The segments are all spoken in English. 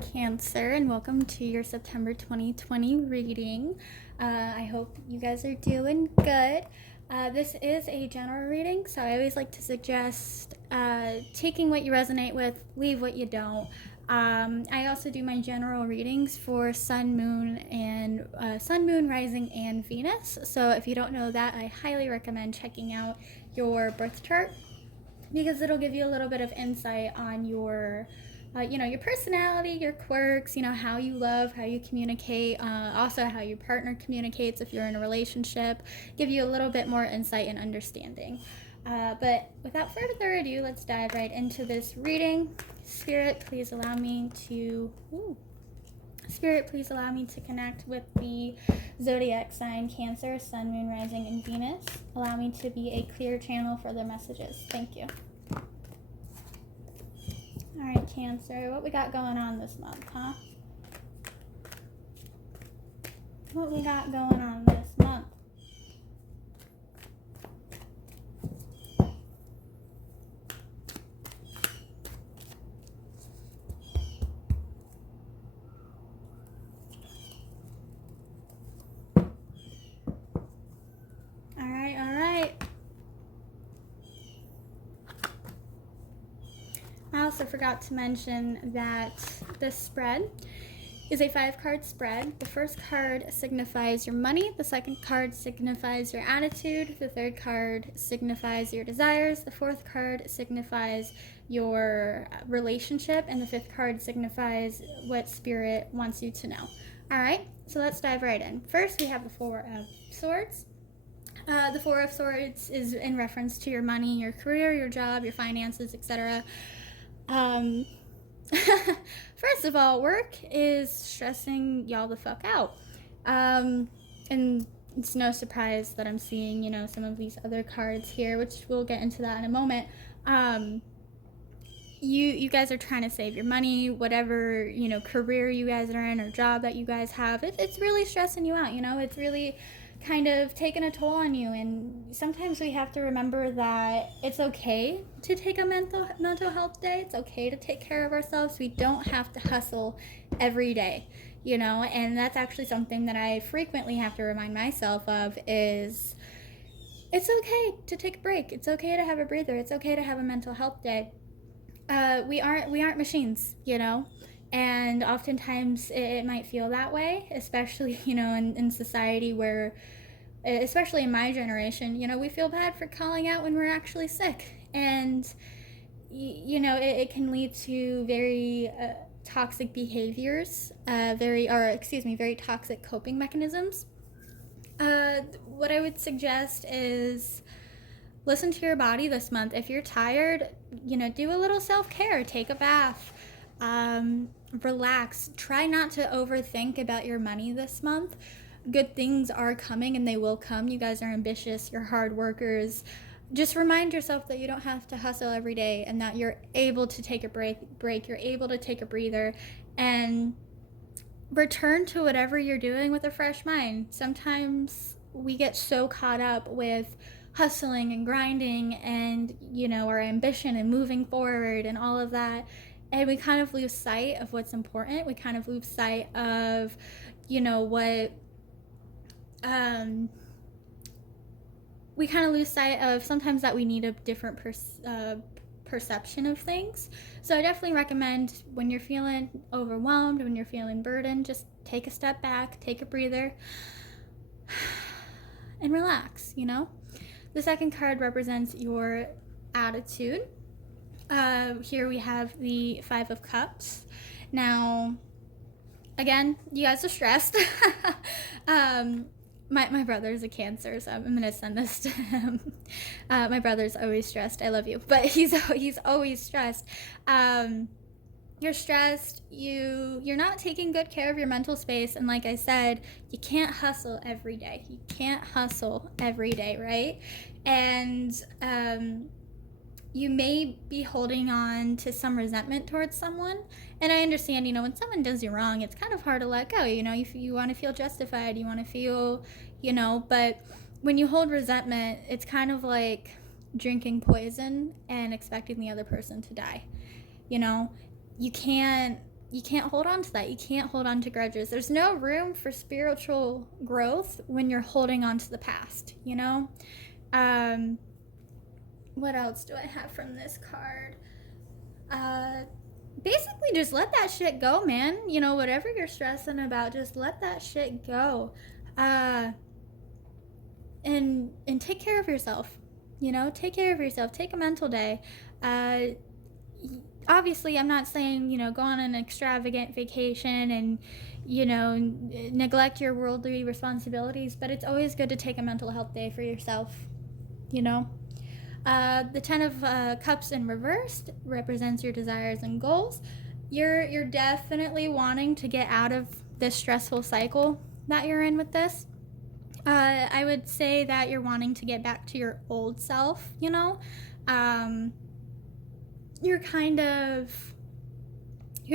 Cancer, and welcome to your September 2020 reading. I hope you guys are doing good. This is a general reading, so I always like to suggest taking what you resonate with, leave what you don't. I also do my general readings for Sun, Moon, Rising, and Venus. So if you don't know that, I highly recommend checking out your birth chart because it'll give you a little bit of insight on your your personality, your quirks, how you love, how you communicate, also how your partner communicates if you're in a relationship, give you a little bit more insight and understanding. But without further ado, let's dive right into this reading. Spirit, please allow me to connect with the zodiac sign Cancer, Sun, Moon, Rising, and Venus. Allow me to be a clear channel for their messages. Thank you. All right, Cancer, what we got going on this month, huh? What we got going on this month? All right. I also forgot to mention that this spread is a 5-card spread. The first card signifies your money, the second card signifies your attitude, the third card signifies your desires, the fourth card signifies your relationship, and the fifth card signifies what Spirit wants you to know. All right, so let's dive right in. First, we have the Four of Swords. The Four of Swords is in reference to your money, your career, your job, your finances, etc. First of all, work is stressing y'all the fuck out. And it's no surprise that I'm seeing, some of these other cards here, which we'll get into that in a moment. You guys are trying to save your money, whatever, career you guys are in or job that you guys have. It's really stressing you out, it's really kind of taking a toll on you, and sometimes we have to remember that it's okay to take a mental health day. It's okay to take care of ourselves. We don't have to hustle every day, and that's actually something that I frequently have to remind myself of is it's okay to take a break. It's okay to have a breather. It's okay to have a mental health day. We aren't machines, and oftentimes it might feel that way, especially, in society where, especially in my generation, we feel bad for calling out when we're actually sick. And, it can lead to very toxic behaviors, very toxic coping mechanisms. What I would suggest is listen to your body this month. If you're tired, do a little self-care, take a bath, relax. Try not to overthink about your money this month. Good things are coming and they will come. You guys are ambitious, you're hard workers. Just remind yourself that you don't have to hustle every day and that you're able to take a break, you're able to take a breather and return to whatever you're doing with a fresh mind. Sometimes we get so caught up with hustling and grinding and, our ambition and moving forward and all of that. And we kind of lose sight of what's important. We kind of lose sight of, we kind of lose sight of sometimes that we need a different perception of things. So I definitely recommend when you're feeling overwhelmed, when you're feeling burdened, just take a step back, take a breather, and relax, The second card represents your attitude. Here we have the Five of Cups. Now, again, you guys are stressed. My brother's a Cancer, so I'm gonna send this to him. My brother's always stressed. I love you, but he's always stressed. You're stressed. You're not taking good care of your mental space, and like I said, you can't hustle every day. Right? And you may be holding on to some resentment towards someone. And I understand, when someone does you wrong, it's kind of hard to let go. You want to feel justified. You want to feel, but when you hold resentment, it's kind of like drinking poison and expecting the other person to die. You can't you can't hold on to that. You can't hold on to grudges. There's no room for spiritual growth when you're holding on to the past, you know? What else do I have from this card? Basically just let that shit go, man. You know, whatever you're stressing about, just let that shit go. And take care of yourself. You know, take care of yourself. Take a mental day. Obviously, I'm not saying, you know, go on an extravagant vacation and, you know, neglect your worldly responsibilities, but it's always good to take a mental health day for yourself, you know. The Ten of Cups in reversed represents your desires and goals. You're definitely wanting to get out of this stressful cycle that you're in with this. I would say that you're wanting to get back to your old self, you know. You're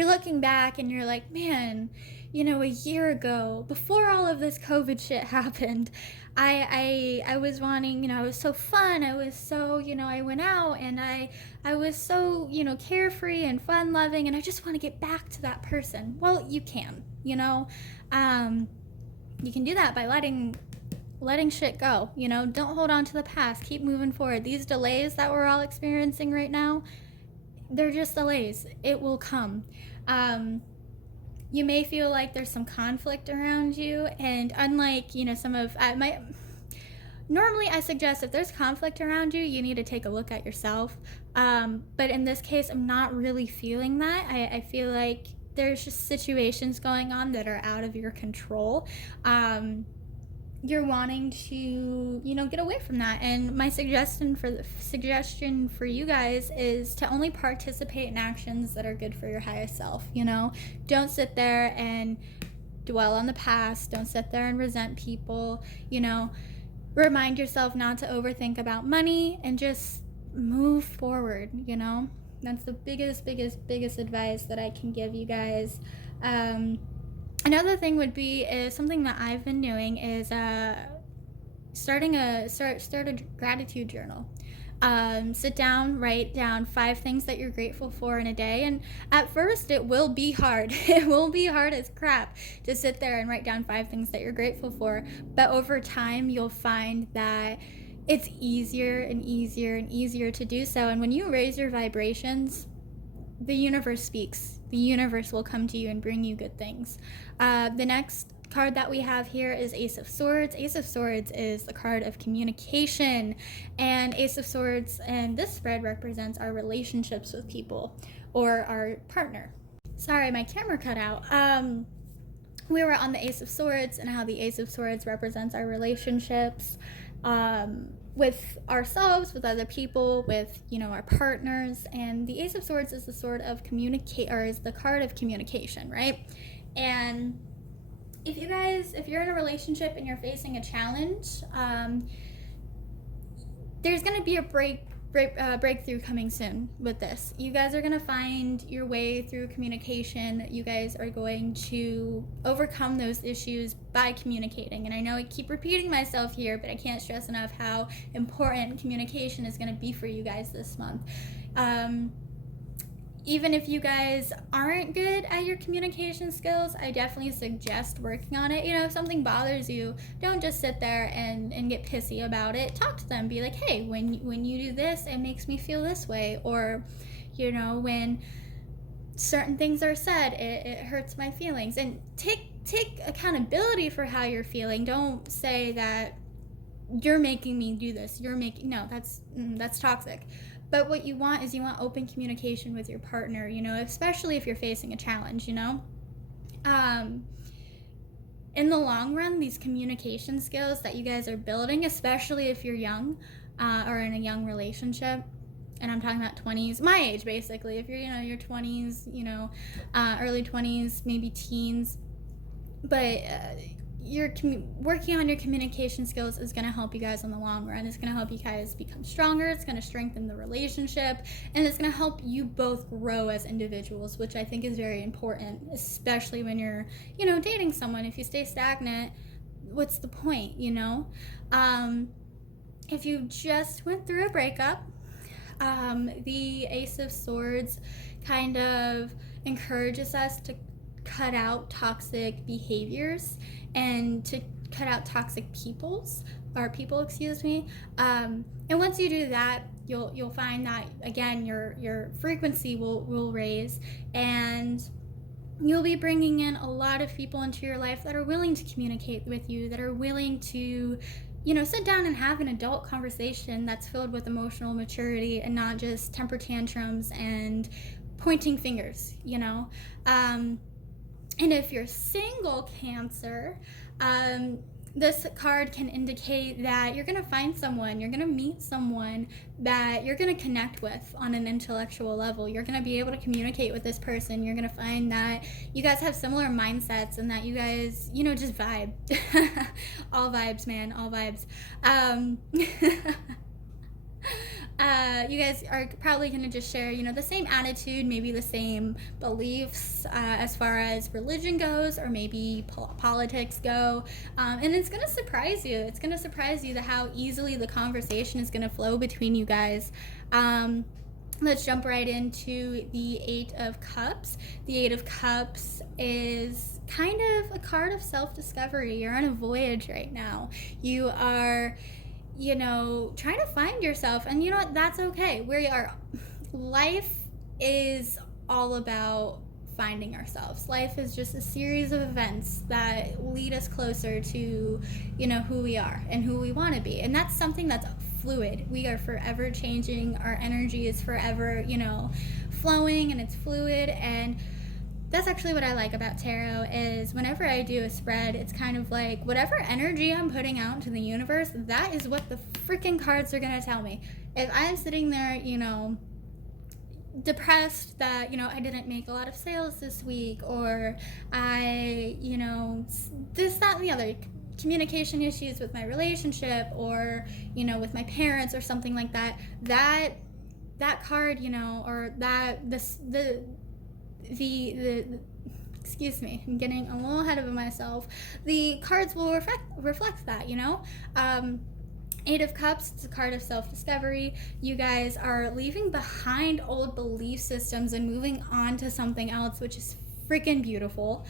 looking back and you're like, man, you know, a year ago, before all of this COVID shit happened, I was wanting, you know, it was so fun. I was so, you know, I went out and I was so, you know, carefree and fun loving, and I just want to get back to that person. Well, you can, you know, you can do that by letting shit go, you know. Don't hold on to the past. Keep moving forward. These delays that we're all experiencing right now, they're just delays. It will come. You may feel like there's some conflict around you, and unlike, you know, normally I suggest if there's conflict around you, you need to take a look at yourself. But in this case, I'm not really feeling that. I feel like there's just situations going on that are out of your control. You're wanting to, you know, get away from that. And my suggestion for you guys is to only participate in actions that are good for your highest self, you know. Don't sit there and dwell on the past. Don't sit there and resent people, you know. Remind yourself not to overthink about money and just move forward, you know. That's the biggest advice that I can give you guys. Another thing would be is something that I've been doing is start a gratitude journal. Sit down, write down 5 things that you're grateful for in a day. And at first it will be hard. It will be hard as crap to sit there and write down 5 things that you're grateful for. But over time, you'll find that it's easier and easier and easier to do so. And when you raise your vibrations, the universe speaks. The universe will come to you and bring you good things. The next card that we have here is Ace of Swords. Ace of Swords is the card of communication, and Ace of Swords and this spread represents our relationships with people or our partner. Sorry, my camera cut out. We were on the Ace of Swords and how the Ace of Swords represents our relationships with ourselves, with other people, with, you know, our partners. And the Ace of Swords is the sword of is the card of communication, right? And if you're in a relationship and you're facing a challenge, there's going to be a breakthrough coming soon with this. You guys are going to find your way through communication. You guys are going to overcome those issues by communicating. And I know I keep repeating myself here, but I can't stress enough how important communication is going to be for you guys this month. Even if you guys aren't good at your communication skills, I definitely suggest working on it. You know, if something bothers you, don't just sit there and get pissy about it. Talk to them. Be like, hey, when you do this, it makes me feel this way. Or, you know, when certain things are said, it hurts my feelings. And take accountability for how you're feeling. Don't say that you're making me do this. No, that's toxic. But what you want is open communication with your partner, you know, especially if you're facing a challenge, you know. In the long run, these communication skills that you guys are building, especially if you're young or in a young relationship, and I'm talking about 20s, my age basically, if you're, you know, your 20s, you know, early 20s, maybe teens, but you're working on your communication skills is going to help you guys in the long run. It's going to help you guys become stronger. It's going to strengthen the relationship, and it's going to help you both grow as individuals, which I think is very important, especially when you're, you know, dating someone. If you stay stagnant, what's the point, you know? If you just went through a breakup, the Ace of Swords kind of encourages us to cut out toxic behaviors and to cut out toxic people, excuse me. And once you do that, you'll find that again your frequency will raise, and you'll be bringing in a lot of people into your life that are willing to communicate with you, that are willing to, sit down and have an adult conversation that's filled with emotional maturity and not just temper tantrums and pointing fingers. And if you're single, Cancer, this card can indicate that you're going to find someone, you're going to meet someone that you're going to connect with on an intellectual level. You're going to be able to communicate with this person. You're going to find that you guys have similar mindsets and that you guys, just vibe. All vibes, man, all vibes. You guys are probably going to just share, the same attitude, maybe the same beliefs as far as religion goes, or maybe politics go. And it's going to surprise you. It's going to surprise you how easily the conversation is going to flow between you guys. Let's jump right into the Eight of Cups. The Eight of Cups is kind of a card of self-discovery. You're on a voyage right now. You are trying to find yourself, and that's okay. Life is all about finding ourselves. Life is just a series of events that lead us closer to, who we are and who we want to be. And that's something that's fluid. We are forever changing. Our energy is forever, flowing, and it's fluid. And that's actually what I like about tarot, is whenever I do a spread, it's kind of like whatever energy I'm putting out into the universe, that is what the freaking cards are going to tell me. If I'm sitting there, depressed that, I didn't make a lot of sales this week, or I, this, that, and the other, communication issues with my relationship, or, with my parents or something like that, that card, or that, the excuse me, I'm getting a little ahead of myself. The cards will reflect that, Eight of Cups, it's a card of self-discovery. You guys are leaving behind old belief systems and moving on to something else, which is freaking beautiful.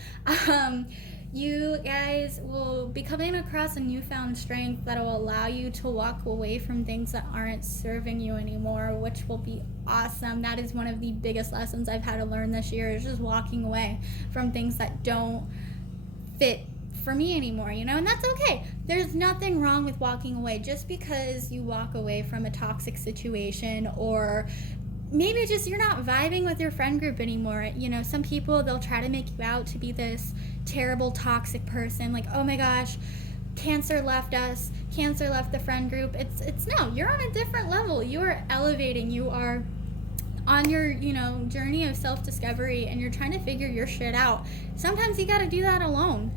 You guys will be coming across a newfound strength that will allow you to walk away from things that aren't serving you anymore, which will be awesome. That is one of the biggest lessons I've had to learn this year, is just walking away from things that don't fit for me anymore, and that's okay. There's nothing wrong with walking away. Just because you walk away from a toxic situation, or maybe just you're not vibing with your friend group anymore. Some people, they'll try to make you out to be this terrible toxic person, like, oh my gosh, Cancer left us, Cancer left the friend group. It's no, you're on a different level. You are elevating. You are on your journey of self-discovery, and you're trying to figure your shit out. Sometimes you got to do that alone.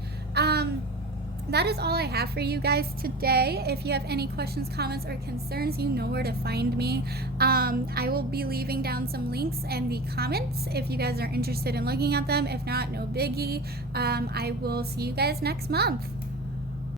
That is all I have for you guys today. If you have any questions, comments, or concerns, you know where to find me. I will be leaving down some links in the comments if you guys are interested in looking at them. If not, no biggie. I will see you guys next month.